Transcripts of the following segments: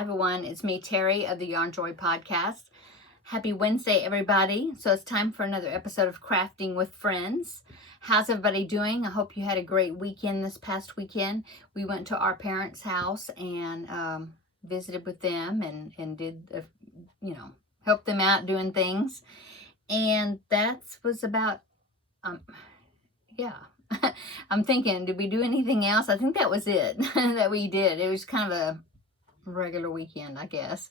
Hi everyone, it's me, Terri of the Yarn Joy podcast. Happy Wednesday, everybody. So it's time for another episode of Crafting with Friends. How's everybody doing? I hope you had a great weekend this past weekend. We went to our parents' house and visited with them and did, helped them out doing things. And that was about, yeah. I'm thinking, did we do anything else? I think that was it that we did. It was kind of a regular weekend, I guess.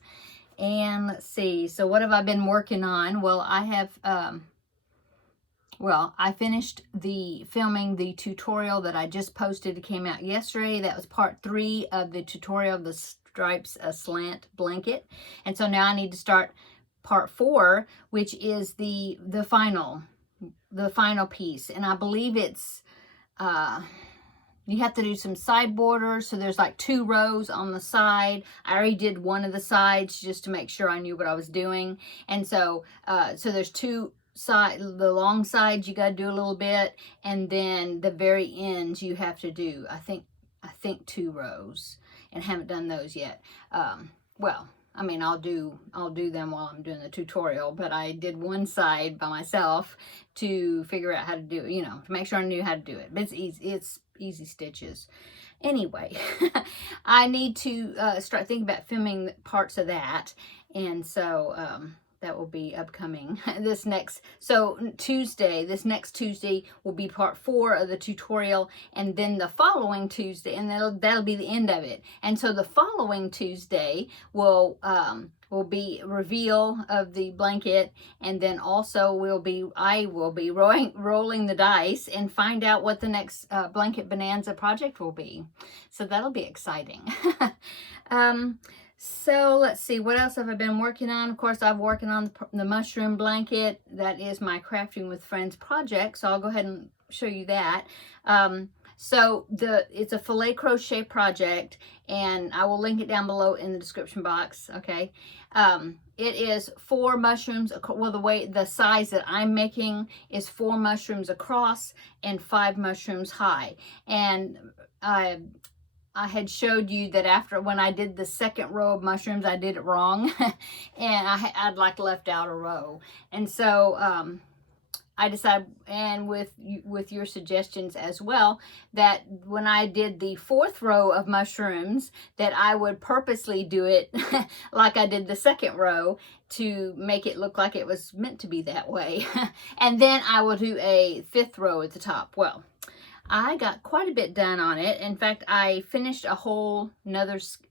And let's see, so what have I been working on? Well, I have I finished filming the tutorial that I just posted. It came out yesterday. That was part 3 of the tutorial of the stripes slant blanket, and so now I need to start part 4, which is the final piece. And I believe it's you have to do some side borders, so there's like 2 rows on the side. I already did one of the sides just to make sure I knew what I was doing. And so so there's 2 sides. The long sides you got to do a little bit, and then the very ends you have to do I think 2 rows, and haven't done those yet. I mean, I'll do them while I'm doing the tutorial, but I did one side by myself to figure out how to do it, to make sure I knew how to do it. But it's easy stitches. Anyway, I need to start thinking about filming parts of that, and so that will be upcoming this next Tuesday will be part 4 of the tutorial, and then the following Tuesday, and that'll be the end of it. And so the following Tuesday will be reveal of the blanket, and then also I will be rolling the dice and find out what the next blanket bonanza project will be. So that'll be exciting. So let's see, what else have I been working on? Of course, I'm working on the mushroom blanket. That is my Crafting with Friends project, so I'll go ahead and show you that. So it's a filet crochet project, and I will link it down below in the description box, okay? It is 4 mushrooms, well, the size that I'm making is 4 mushrooms across and 5 mushrooms high. And I had showed you that when I did the second row of mushrooms, I did it wrong, and I'd like left out a row. And so I decided, and with your suggestions as well, that when I did the 4th row of mushrooms, that I would purposely do it like I did the second row to make it look like it was meant to be that way. And then I will do a 5th row at the top. Well, I got quite a bit done on it. In fact, I finished a whole other skein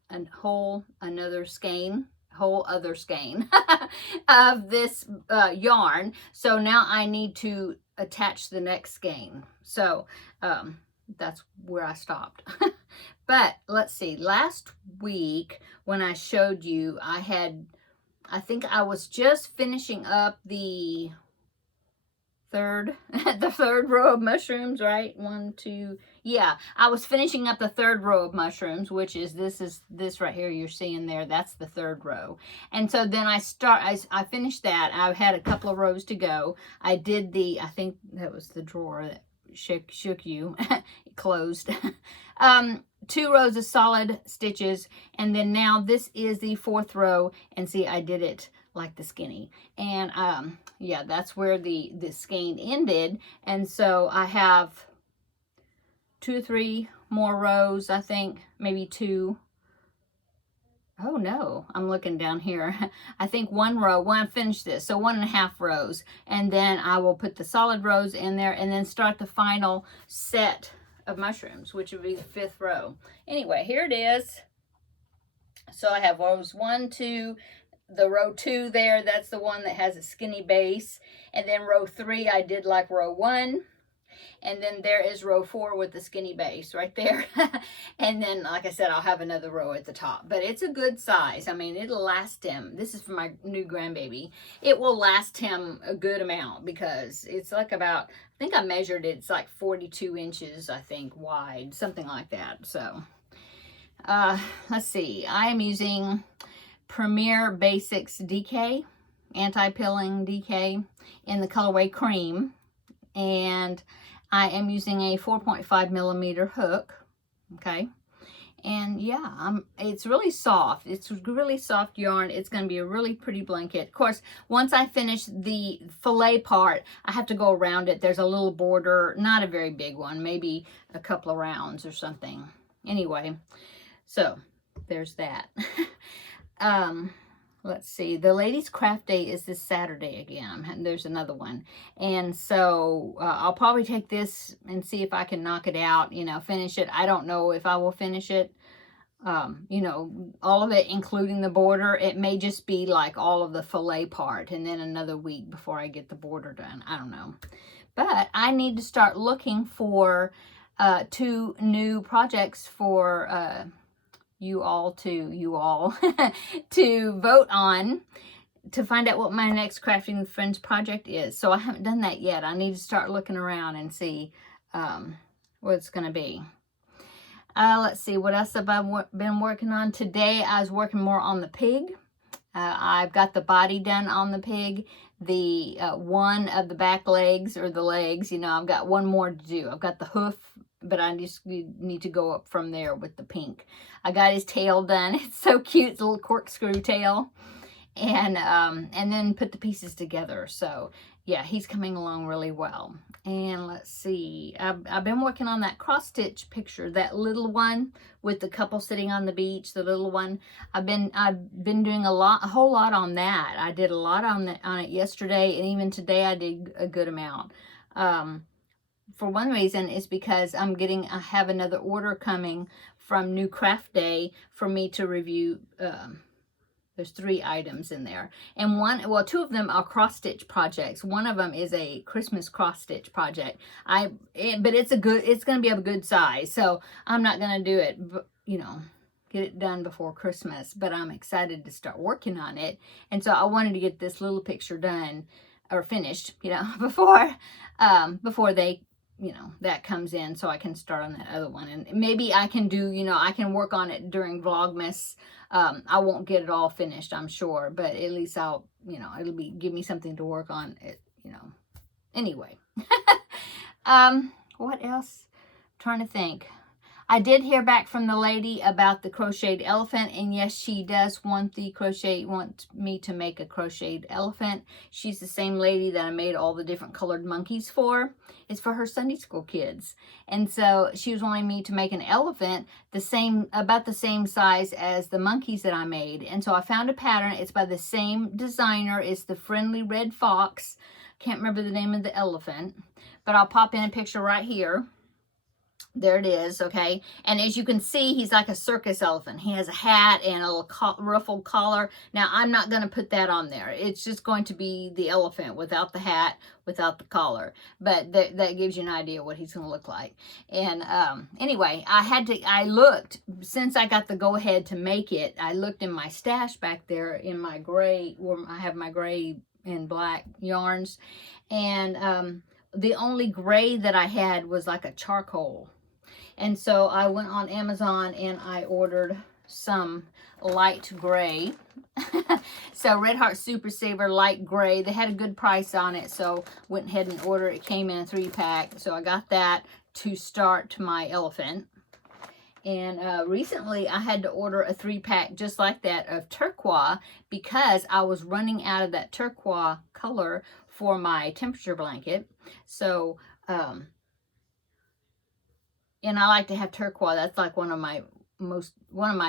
of this yarn. So now I need to attach the next skein. So that's where I stopped. But let's see, last week when I showed you, I think I was just finishing up the third row of mushrooms, right? 1, 2, yeah, I was finishing up the 3rd row of mushrooms, which is this right here you're seeing there. That's the 3rd row. And so then I finished that. I had a couple of rows to go. I did I think that was the drawer that shook you. It closed. 2 rows of solid stitches, and then now this is the 4th row, and see, I did it like the skinny, and yeah, that's where the skein ended. And so I have 2 or 3 more rows, I think, maybe 2. Oh no, I'm looking down here. I think 1 row when I finish this, so 1.5 rows, and then I will put the solid rows in there and then start the final set of mushrooms, which would be the 5th row. Anyway, here it is. So I have rows 1, 2, the row 2 there, that's the one that has a skinny base, and then row 3 I did like row 1, and then there is row 4 with the skinny base right there. And then, like I said, I'll have another row at the top, but it's a good size. I mean, it'll last him. This is for my new grandbaby. It will last him a good amount, because it's like about, I think I measured it, it's like 42 inches, I think, wide, something like that. So let's see, I am using Premier Basics DK, anti-pilling DK, in the colorway cream, and I am using a 4.5 millimeter hook, okay, And yeah, it's really soft. It's really soft yarn. It's going to be a really pretty blanket. Of course, once I finish the fillet part, I have to go around it. There's a little border, not a very big one, maybe a couple of rounds or something. Anyway, so there's that. Let's see, the ladies craft day is this Saturday again, and there's another one. And so I'll probably take this and see if I can knock it out, you know, finish it. I don't know if I will finish it, you know, all of it, including the border. It may just be like all of the fillet part, and then another week before I get the border done. I don't know. But I need to start looking for 2 new projects for you all to vote on, to find out what my next Crafting with Friends project is. So I haven't done that yet. I need to start looking around and see what it's going to be. Let's see, what else have I been working on? Today I was working more on the pig. I've got the body done on the pig. The one of the back legs, or the legs, you know, I've got one more to do. I've got the hoof, but I just need to go up from there with the pink. I got his tail done. It's so cute. It's a little corkscrew tail. And then put the pieces together. So yeah, he's coming along really well. And let's see, I've been working on that cross stitch picture, that little one with the couple sitting on the beach, the little one. I've been doing a whole lot on that. I did a lot on it yesterday, and even today I did a good amount. For one reason is because I have another order coming from New Craft Day for me to review. There's 3 items in there, and 2 of them are cross stitch projects. One of them is a Christmas cross stitch project. But it's going to be of a good size, so I'm not going to do it, you know, get it done before Christmas. But I'm excited to start working on it, and so I wanted to get this little picture done or finished, you know, before they, you know, that comes in, so I can start on that other one. And maybe I can do, you know, I can work on it during Vlogmas. I won't get it all finished, I'm sure, but at least I'll, you know, give me something to work on it, you know. Anyway. What else? I'm trying to think. I did hear back from the lady about the crocheted elephant, and yes, she does want me to make a crocheted elephant. She's the same lady that I made all the different colored monkeys for. It's for her Sunday school kids. And so she was wanting me to make an elephant about the same size as the monkeys that I made. And so I found a pattern. It's by the same designer. It's the Friendly Red Fox. Can't remember the name of the elephant, but I'll pop in a picture right here. There it is, okay? And as you can see, he's like a circus elephant. He has a hat and a little ruffled collar. Now, I'm not going to put that on there. It's just going to be the elephant without the hat, without the collar. But that gives you an idea what he's going to look like. And anyway, I looked, since I got the go-ahead to make it, I looked in my stash back there in my gray, where I have my gray and black yarns. And the only gray that I had was like a charcoal. And so I went on Amazon and I ordered some light gray. So Red Heart Super Saver light gray. They had a good price on it, so went ahead and ordered. It came in a 3-pack. So I got that to start my elephant. And recently I had to order a 3-pack just like that of turquoise, because I was running out of that turquoise color for my temperature blanket. So, and I like to have turquoise. That's like one of my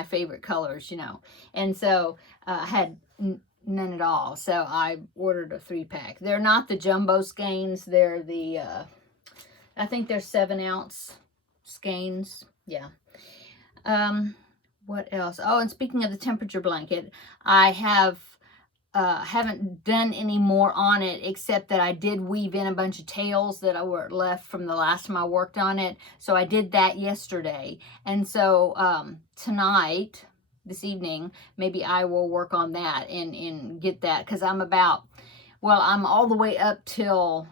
favorite colors, you know. And so I had none at all. So I ordered a 3-pack. They're not the jumbo skeins. They're the, I think they're 7-ounce skeins. Yeah. What else? Oh, and speaking of the temperature blanket, I haven't done any more on it, except that I did weave in a bunch of tails that were left from the last time I worked on it. So I did that yesterday. And so tonight, this evening, maybe I will work on that and get that, because I'm all the way up till,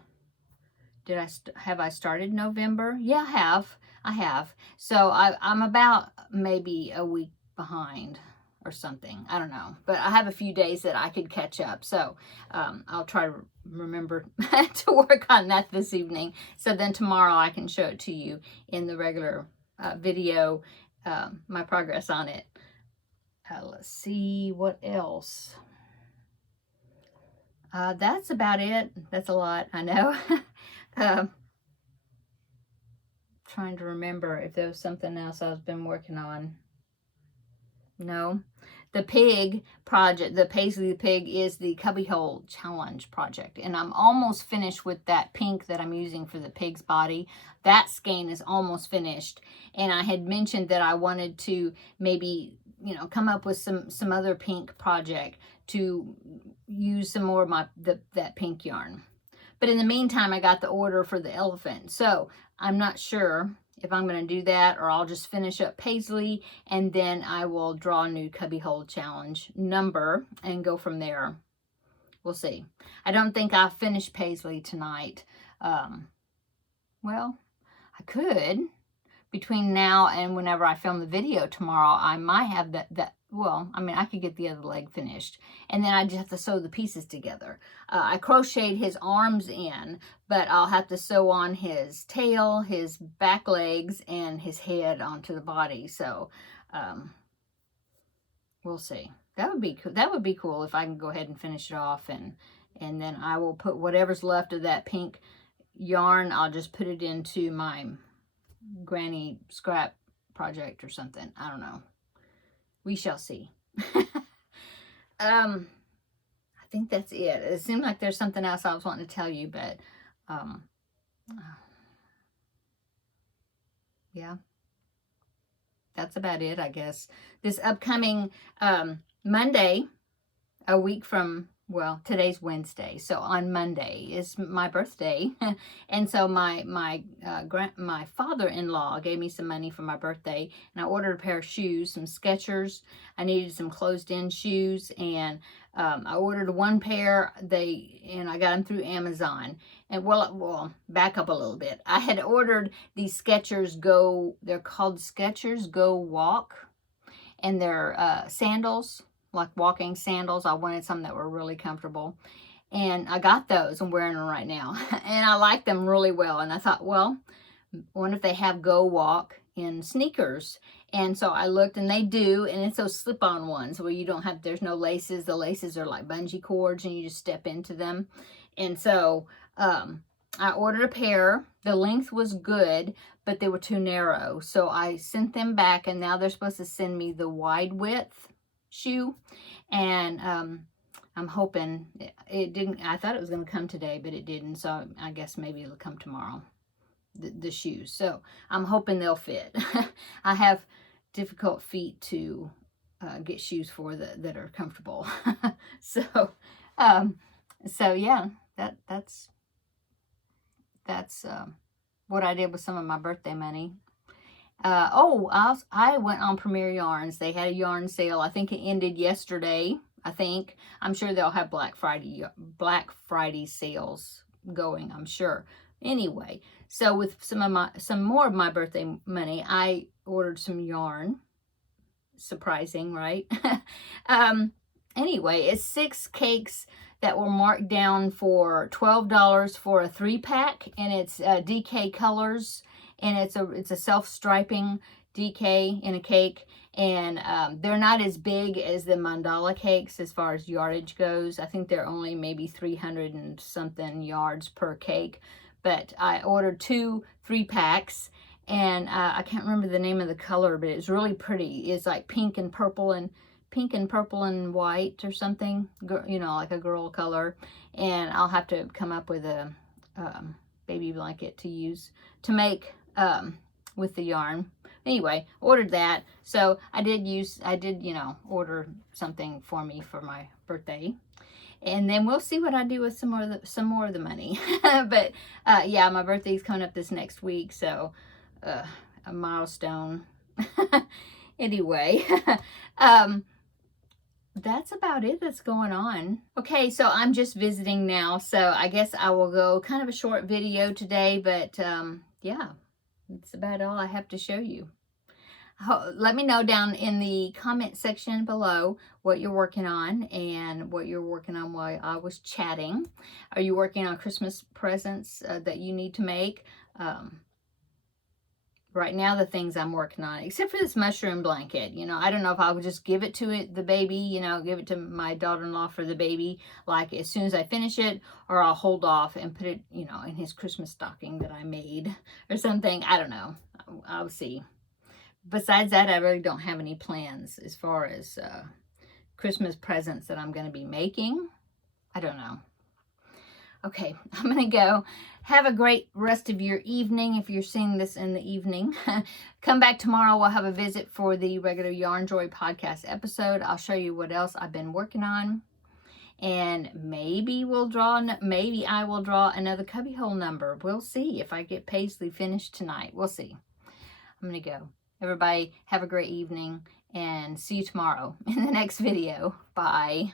have I started November? Yeah, I have. So I'm about maybe a week behind or something. I don't know. But I have a few days that I could catch up. So I'll try to remember to work on that this evening. So then tomorrow I can show it to you in the regular video my progress on it. Let's see what else. That's about it. That's a lot, I know. um, Trying to remember if there was something else I've been working on. No. The pig project, the Paisley the Pig, is the Cubbyhole Challenge project. And I'm almost finished with that pink that I'm using for the pig's body. That skein is almost finished. And I had mentioned that I wanted to maybe, you know, come up with some other pink project to use some more of that pink yarn. But in the meantime, I got the order for the elephant. So I'm not sure if I'm going to do that, or I'll just finish up Paisley and then I will draw a new Cubbyhole Challenge number and go from there. We'll see. I don't think I'll finish Paisley tonight. Well, I could. Between now and whenever I film the video tomorrow, I might have well, I mean, I could get the other leg finished. And then I just have to sew the pieces together. I crocheted his arms in, but I'll have to sew on his tail, his back legs, and his head onto the body. So, we'll see. That would be cool. That would be cool if I can go ahead and finish it off. And then I will put whatever's left of that pink yarn, I'll just put it into my granny scrap project or something. I don't know. We shall see. I think that's it. It seemed like there's something else I was wanting to tell you, but yeah, that's about it, I guess. This upcoming Monday, a week from, well, today's Wednesday, so on Monday is my birthday. And so my father-in-law gave me some money for my birthday, and I ordered a pair of shoes, some Skechers. I needed some closed-in shoes, and I ordered one pair, and I got them through Amazon. And well, back up a little bit. I had ordered these Skechers they're called Skechers Go Walk, and they're sandals, like walking sandals. I wanted some that were really comfortable, and I got those. I'm wearing them right now. And I like them really well, and I thought, well, what if they have Go Walk in sneakers? And so I looked, and they do, and it's those slip-on ones where you don't have, there's no laces. The laces are like bungee cords, and you just step into them. And so I ordered a pair. The length was good, but they were too narrow, so I sent them back, and now they're supposed to send me the wide width shoe. And I'm hoping it didn't. I thought it was going to come today, but it didn't, so I guess maybe it'll come tomorrow, the shoes. So I'm hoping they'll fit. I have difficult feet to get shoes for that are comfortable. So yeah, that's what I did with some of my birthday money. I went on Premier Yarns. They had a yarn sale. I think it ended yesterday. I'm sure they'll have Black Friday sales going, I'm sure. Anyway, so with some more of my birthday money, I ordered some yarn. Surprising, right? Anyway, it's 6 cakes that were marked down for $12 for a 3-pack, and it's DK colors, and it's a self-striping DK in a cake, and they're not as big as the mandala cakes as far as yardage goes. I think they're only maybe 300 and something yards per cake, but I ordered 2 3-packs, and I can't remember the name of the color, but it's really pretty. It's like pink and purple and white or something, you know, like a girl color. And I'll have to come up with a baby blanket to use to make with the yarn. Anyway, ordered that. So I did, you know, order something for me for my birthday. And then we'll see what I do with some more of the money. But yeah, my birthday's coming up this next week, so a milestone. Anyway, that's about it that's going on. Okay, so I'm just visiting now, so I guess I will go kind of a short video today, but yeah, that's about all I have to show you. Let me know down in the comment section below what you're working on and what you're working on while I was chatting. Are you working on Christmas presents that you need to make? right now, the things I'm working on, except for this mushroom blanket, you know, I don't know if I would just give it to the baby, you know, give it to my daughter-in-law for the baby, like as soon as I finish it, or I'll hold off and put it, you know, in his Christmas stocking that I made or something. I don't know. I'll see. Besides that, I really don't have any plans as far as Christmas presents that I'm going to be making. I don't know. Okay, I'm going to go. Have a great rest of your evening if you're seeing this in the evening. Come back tomorrow. We'll have a visit for the regular Yarn Joy podcast episode. I'll show you what else I've been working on. And maybe maybe I will draw another cubbyhole number. We'll see if I get Paisley finished tonight. We'll see. I'm going to go. Everybody have a great evening and see you tomorrow in the next video. Bye.